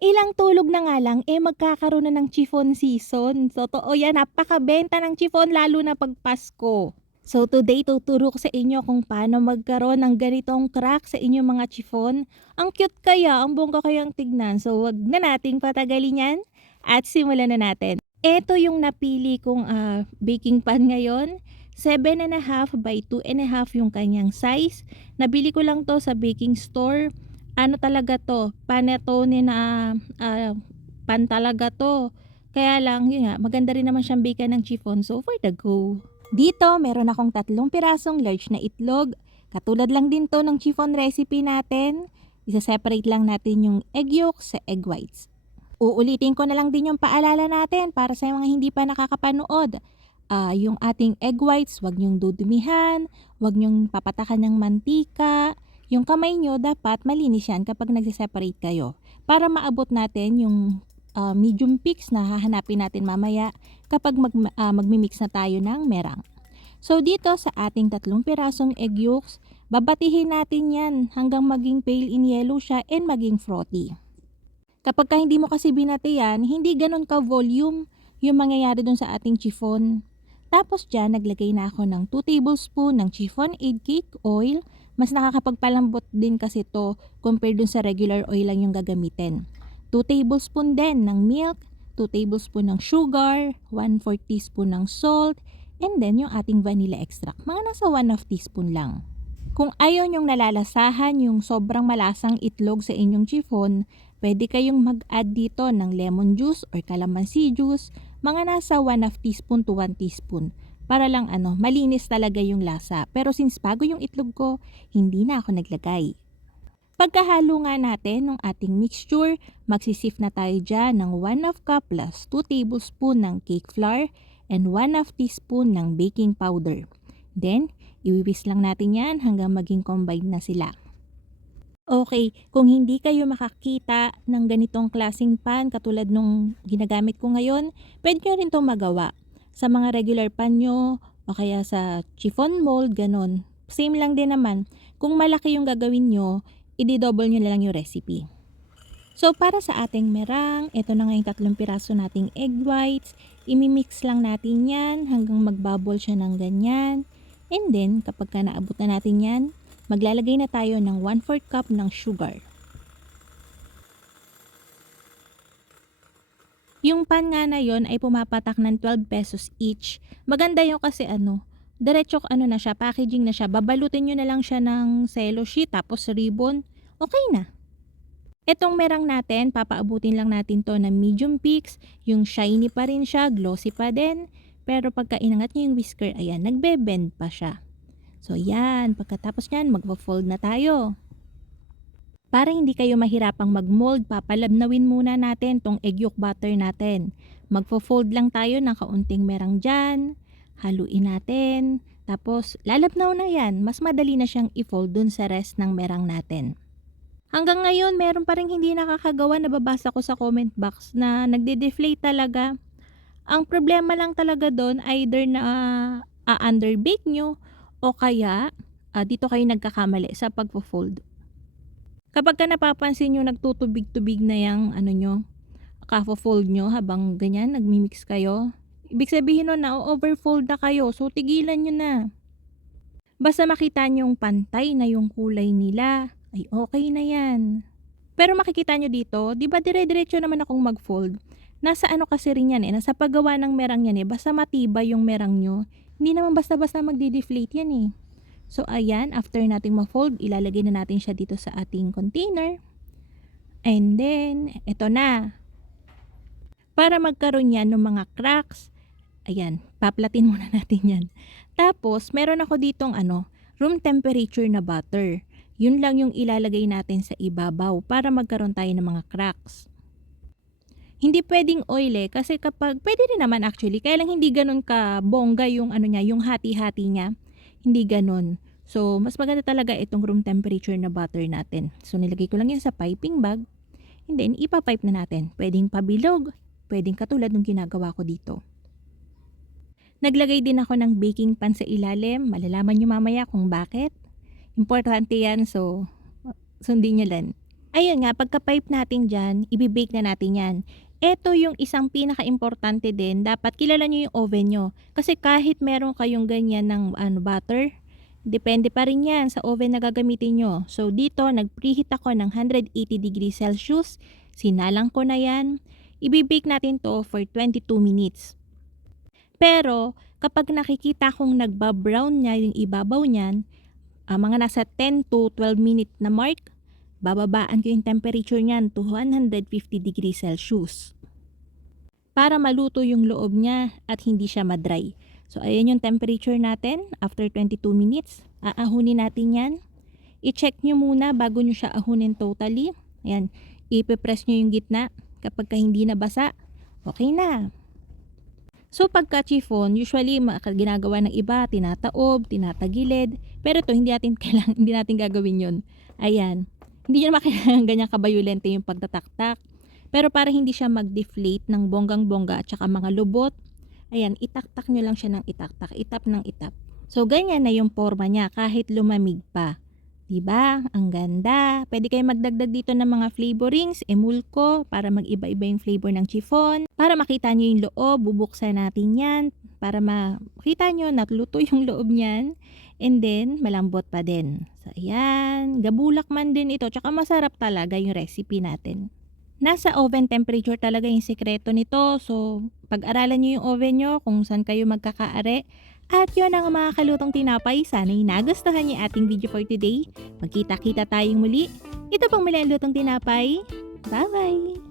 Ilang tulog na nga lang, magkakaroon na ng chiffon season. Totoo yan, napakabenta ng chiffon lalo na 'pag Pasko. So today tuturo ko sa inyo kung paano magkaroon ng ganitong crack sa inyong mga chiffon. Ang cute kaya, ang bongga kayang tignan. So wag na nating patagalin yan at simulan na natin. Eto yung napili kong baking pan ngayon. 7.5 by 2.5 yung kanyang size. Nabili ko lang to sa baking store. Ano talaga 'to, panettone na, pan talaga 'to. Kaya lang, yun nga, maganda rin naman siyang bake ng chiffon, so for the go. Dito, meron akong 3 pirasong large na itlog. Katulad lang din 'to ng chiffon recipe natin. Isa-separate lang natin yung egg yolk sa egg whites. Uulitin ko na lang din yung paalala natin para sa mga hindi pa nakakapanood. Yung ating egg whites, wag niyong dudumihan, wag niyong papatakan ng mantika. Yung kamay niyo dapat malinis yan kapag nagse-separate kayo para maabot natin yung medium peaks na hahanapin natin mamaya kapag magmi-mix na tayo ng merang. So dito sa ating 3 pirasong egg yolks, babatihin natin yan hanggang maging pale in yellow siya and maging frothy. Kapag hindi mo kasi binati yan, hindi ganun ka-volume yung mangyayari dun sa ating chiffon. Tapos dyan, naglagay na ako ng 2 tablespoon ng chiffon aid cake oil. Mas nakakapagpalambot din kasi to compared dun sa regular oil lang yung gagamitin. 2 tablespoon din ng milk, 2 tablespoon ng sugar, 1/4 teaspoon ng salt, and then yung ating vanilla extract. Mga nasa 1/2 teaspoon lang. Kung ayaw nyong nalalasahan yung sobrang malasang itlog sa inyong chiffon, pwede kayong mag-add dito ng lemon juice or calamansi juice, mga nasa 1/2 teaspoon to 1 teaspoon. Para lang malinis talaga yung lasa. Pero since bago yung itlog ko, hindi na ako naglagay. Pagkahalo nga natin ng ating mixture, magsisift na tayo dyan ng 1/2 cup plus 2 tablespoon ng cake flour and 1/2 teaspoon ng baking powder. Then, iwiwis lang natin yan hanggang maging combined na sila. Okay, kung hindi kayo makakita ng ganitong klaseng pan katulad nung ginagamit ko ngayon, pwede nyo rin itong magawa sa mga regular pan nyo o kaya sa chiffon mold, ganon. Same lang din naman. Kung malaki yung gagawin nyo, i-double nyo na lang yung recipe. So para sa ating merang, ito na nga yung 3 piraso nating egg whites. Imimix lang natin yan hanggang magbubble siya ng ganyan. And then, kapag naabot na natin yan, maglalagay na tayo ng 1/4 cup ng sugar. Yung pan nga na yon ay pumapatak ng 12 pesos each. Maganda yung kasi diretso na siya, packaging na siya. Babalutin nyo na lang siya ng cello sheet tapos ribbon. Okay na. Etong merang natin, papaabutin lang natin to ng medium peaks. Yung shiny pa rin siya, glossy pa din. Pero pagka inangat nyo yung whisker, ayan, nagbe-bend pa siya. So yan, pagkatapos nyan, magpo-fold na tayo. Para hindi kayo mahirapang mag-mold, papalabnawin muna natin tong egg yolk butter natin. Magpo-fold lang tayo ng kaunting merang dyan, haluin natin, tapos lalabnaw na yan. Mas madali na siyang i-fold dun sa rest ng merang natin. Hanggang ngayon, meron pa rin hindi nakakagawa, nababasa ko sa comment box na nagde-deflate talaga. Ang problema lang talaga doon, either na underbake nyo o kaya dito kayo nagkakamali sa pagpo-fold. Kapag ka napapansin nyo nagtutubig-tubig na yung nyo, kafo-fold nyo habang ganyan, nagmi-mix kayo, ibig sabihin nun na overfold na kayo, so tigilan nyo na. Basta makita nyong pantay na yung kulay nila, ay okay na yan. Pero makikita nyo dito, di ba dire-diretso naman akong mag-fold? Nasa kasi rin yan nasa paggawa ng merang yan basta matibay yung merang nyo, hindi naman basta-basta magdi-deflate yan So ayan, after nating ma-fold, ilalagay na natin siya dito sa ating container. And then, eto na. Para magkaroon yan ng mga cracks, ayan, paplatin muna natin yan. Tapos, meron ako ditong room temperature na butter. Yun lang yung ilalagay natin sa ibabaw para magkaroon tayo ng mga cracks. Hindi pwedeng oil kasi kapag, pwede rin naman actually, kaya lang hindi ganun ka bongga yung niya, yung hati-hati niya. Hindi ganun. So, mas maganda talaga itong room temperature na butter natin. So, nilagay ko lang yan sa piping bag. And then, ipapipe na natin. Pwedeng pabilog. Pwedeng katulad ng ginagawa ko dito. Naglagay din ako ng baking pan sa ilalim. Malalaman nyo mamaya kung bakit. Importante yan, so sundin nyo lang. Ayun nga, pagka-pipe natin diyan, ibe-bake na natin 'yan. Eto yung isang pinakaimportante din, dapat kilala niyo yung oven niyo. Kasi kahit meron kayong ganyan ng butter, depende pa rin 'yan sa oven na gagamitin niyo. So dito, nag-preheat ako ng 180 degrees Celsius, sinalang ko na 'yan. Ibe-bake natin 'to for 22 minutes. Pero kapag nakikita kong nagba-brown niya yung ibabaw niyan, mga nasa 10 to 12 minute na mark, bababaan ko yung temperature niyan to 150 degrees Celsius para maluto yung loob niya at hindi siya madry. So ayan yung temperature natin after 22 minutes. Aahunin natin yan. I-check nyo muna bago nyo siya ahunin totally. Ayan, ipipress nyo yung gitna. Kapag hindi na basa, okay na. So pagka chiffon, usually ginagawa ng iba, tinataob, tinatagilid. Pero ito, hindi natin hindi natin gagawin yun. Ayan. Hindi nyo naman kailangan ganyan kabayulente yung pagtataktak. Pero para hindi siya mag-deflate ng bonggang-bongga at saka mga lubot, ayan, itaktak nyo lang siya ng itaktak, itap ng itap. So ganyan na yung forma niya kahit lumamig pa. Diba? Ang ganda. Pwede kayo magdagdag dito ng mga flavorings, emulko, para mag-iba-iba yung flavor ng chiffon. Para makita nyo yung loob, bubuksan natin yan. Para makita nyo natluto yung loob niyan. And then, malambot pa din. So, ayan. Gabulak man din ito. Tsaka masarap talaga yung recipe natin. Nasa oven temperature talaga yung sekreto nito. So, pag-aralan nyo yung oven nyo kung saan kayo magkakaare. At yun ang mga kalutong tinapay. Sana'y nagustuhan niyo ating video for today. Magkita-kita tayong muli. Ito pang muli ang lutong tinapay. Bye-bye!